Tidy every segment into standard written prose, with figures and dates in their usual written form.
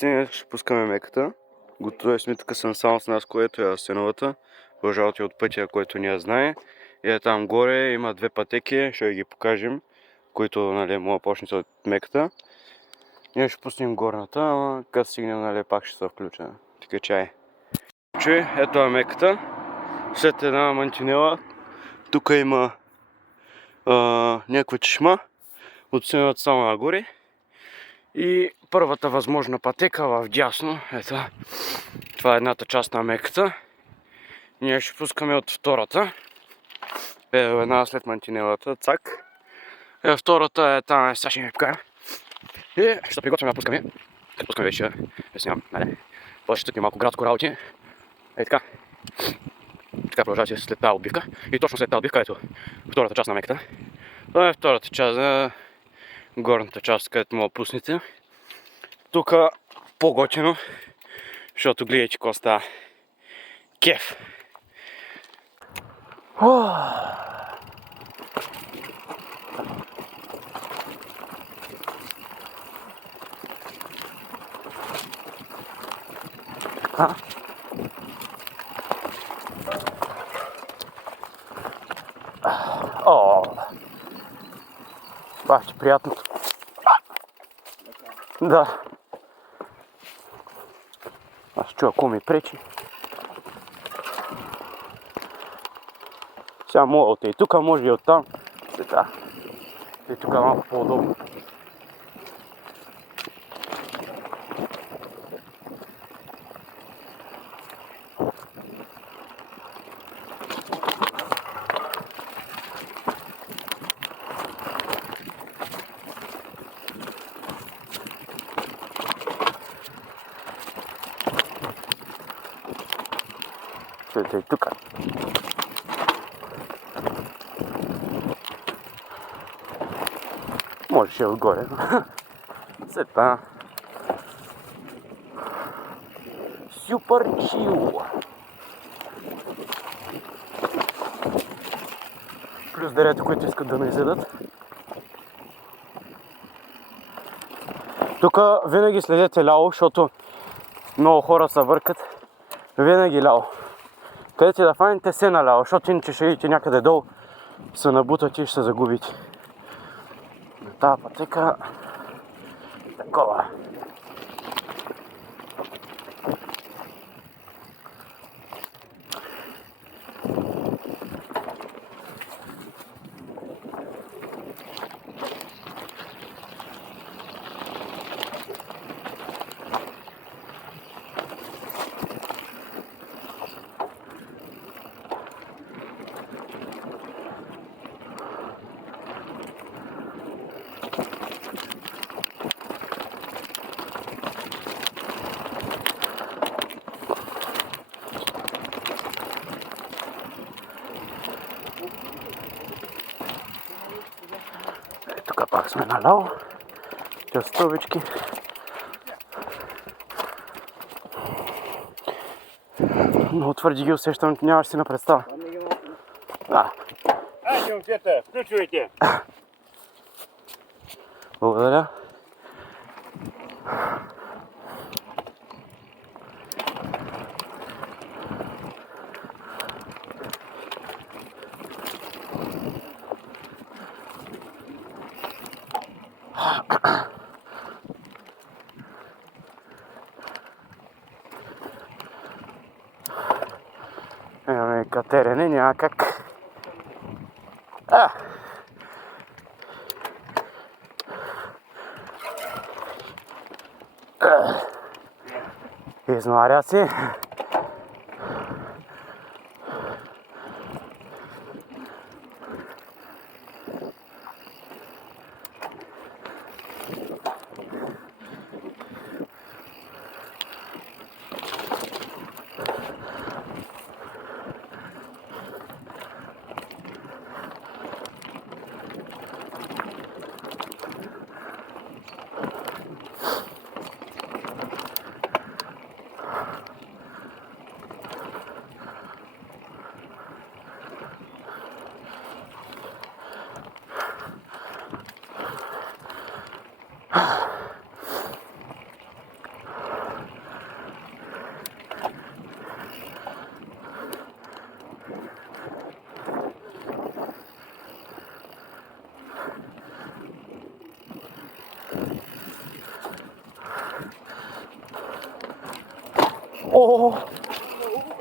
Браци, ще пускаме меката. Готови сме, тук съм само с нас, което е Асеновата. Лъжалки от пътя, който не я знае. И е там горе, има две пътеки, ще ги покажем, които, нали, мога да почнете от меката. Ние ще пуснем горната, ама като стигнем, нали, пак ще се включа. Така че ето е меката. След една мантинела, тук има някаква чешма. Отсънат само нагоре. И първата възможна пътека в дясно, ето, това е едната част на меката. Ние ще пускаме от втората. Една след мантинелата, цак. Втората е там, сега ще ми покажа. И ще приготвяме да пускаме. Като пускаме вече, снимам, нали. После ще тъпим малко градско работи. Така. Така продължавате след тази отбивка. И точно след тази отбивка, ето, втората част на меката. Това е втората част, горната част, където мога да пуснете. Тук по-готино, защото гледайте какво става. Кеф! Това ще е приятно. Да. Аз чуя какво ми пречи. Сега мога от и тук, може и оттам. Така. И тук е малко по-удобно. Чуйте и тук. Можеше отгоре. След това. Супер чил. Плюс дерето, които искат да ме изядат. Тук винаги следете ляво, защото много хора се въркат. Винаги ляво. Където да фанете се наляво, защото иначе ще идете някъде долу, се набутате и ще се загубите. На тази пътека такова. Тук пак сме наляво. Тя стълбички. Много твърди ги усещам, нямаш си на представа. Да. Айде, момчета, включвайте! Благодаря. Имаме катерене, няма как. Измаря си. О,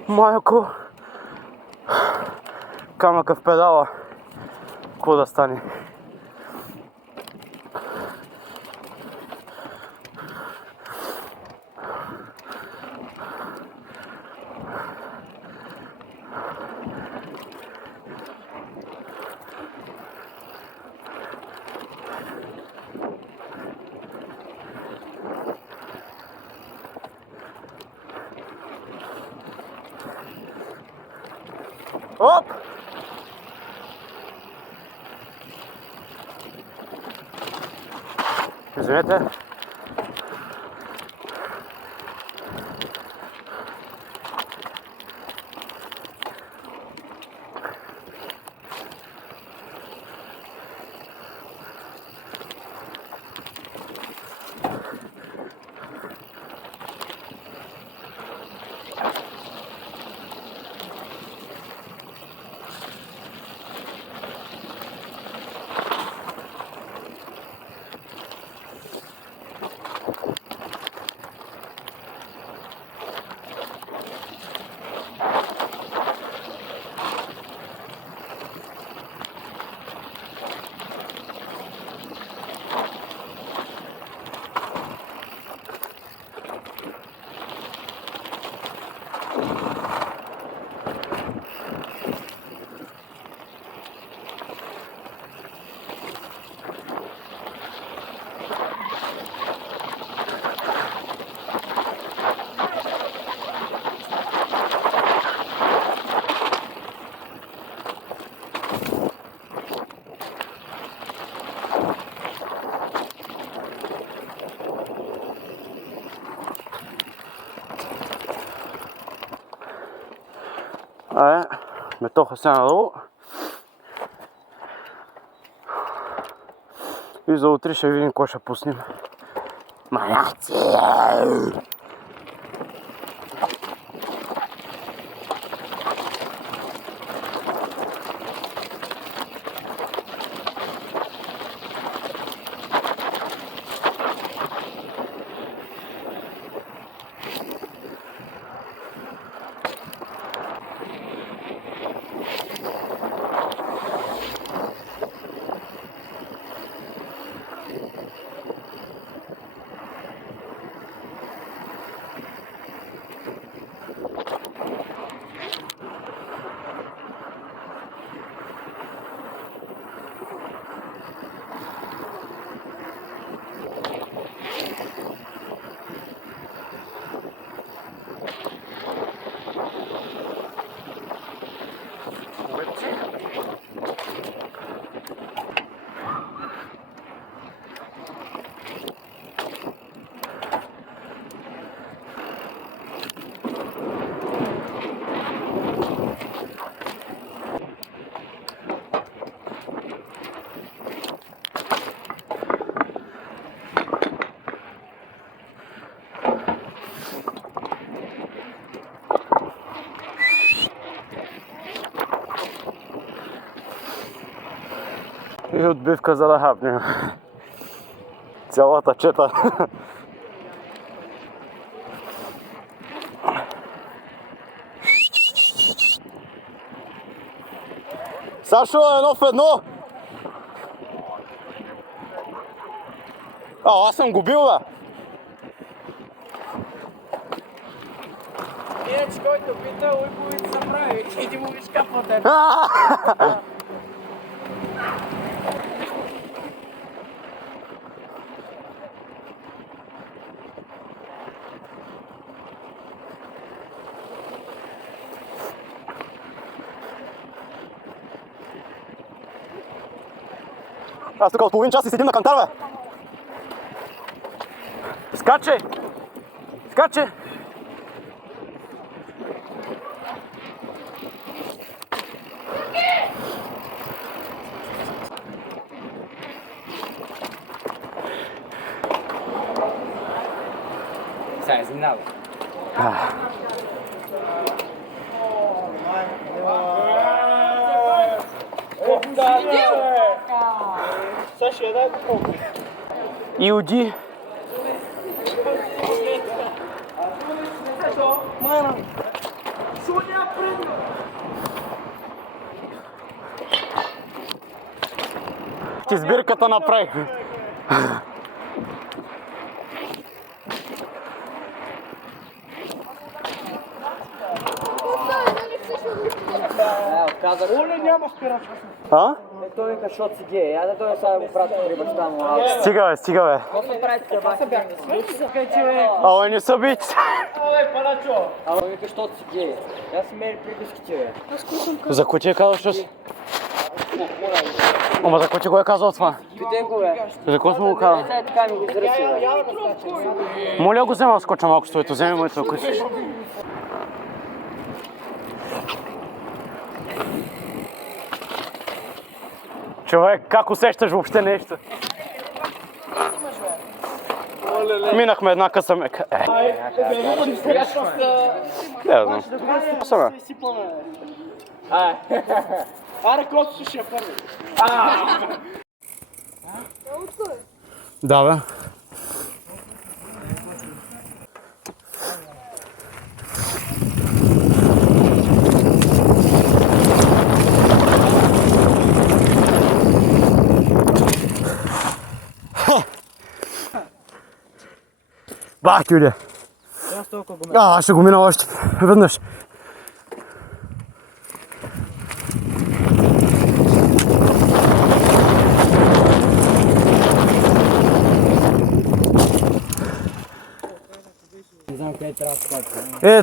майко. Камъка в педала. Какво да стане? Оп! Извинете. Метоха се надолу. И за утре ще видим какво ще пуснем. Маняци! И отбивка за да хапнем. Цялата чета. Сашо, едно в едно! Аз съм го бил, бе! Иначе който пита, уйбовите са прави. Иди му виж капотен. Аз тук от половин час и седим на кантар, бе! Скачай! Скачай! Сега е изненада. Сашо, я дай попробуй. Иуди. Мана! Що я прийняв? Ти збірката направи. Оле, няма спирачка. А? Той вика, що це є? Я да той сега го пратя при баща му. Стига, бе, стига, бе. Какво се прави това? Ала не се бич. Оле, палачо. А той вика, що це є? Аз си мери приказките, бе. За кой ти е казал щось? Ама за кой ти го е казал това? Питай го, бе. За кой сме го казал? Сега така ми го изръси, бе. Моля го взема, скоча малко стоито, вземи моето, ако искаш. Човек, как усещаш въобще нещо? Минахме една къса мека. Не знам. Саме. Аре, косо ще е първи. Да, бе. Бах, тюля. Аз ще го мина още веднъж.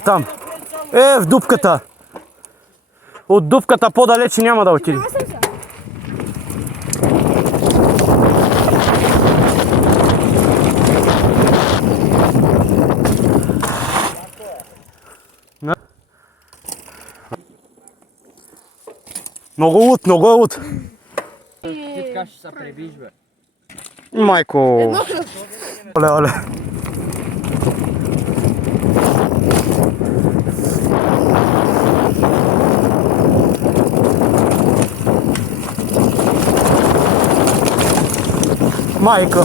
Там. В дупката. От дупката по-далече няма да отиде. Много луд, много е луд. Ти така ще се пребиш, бе. Майко. Оле, оле. Майко.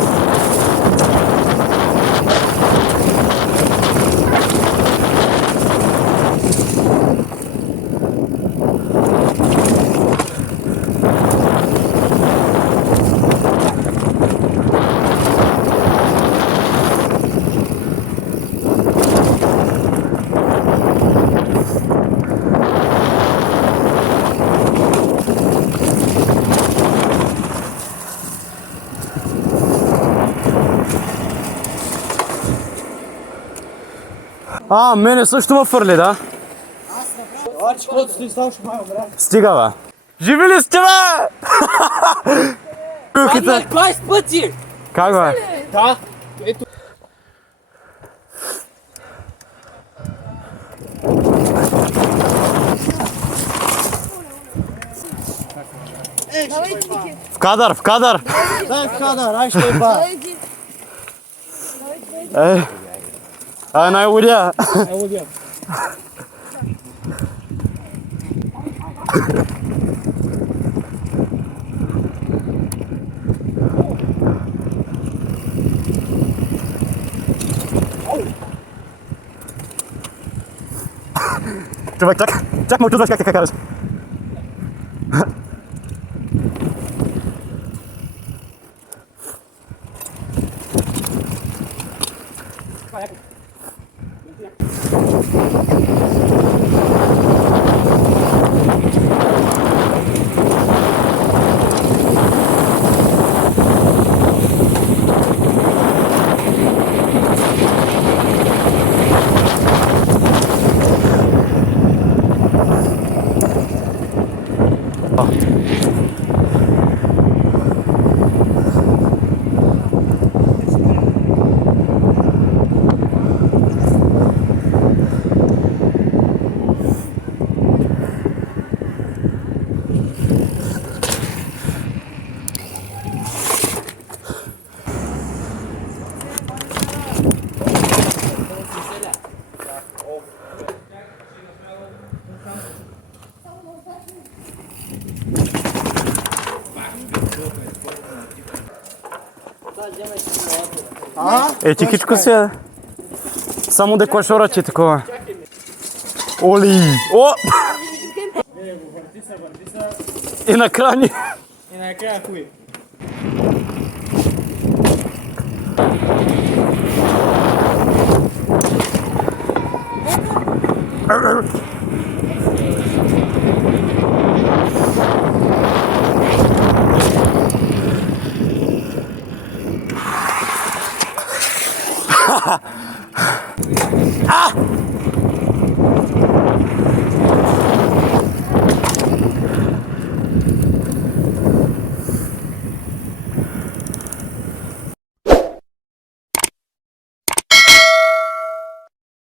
Мене също ме фърли, да? Аче, каквото стои, само ще мая, брат. Стига, бе. Живи ли сте, бе? Куките. 20 пъти! Как, бе? Да. Ето. В кадър, в кадър. Дай в кадър, ай ще ба. Най-лудия. Лудия. Човек, чак ме очудваш как те караш. Тихичко си. Само деклашора ти такова. Оли! О! И на крани. И накрая хуй.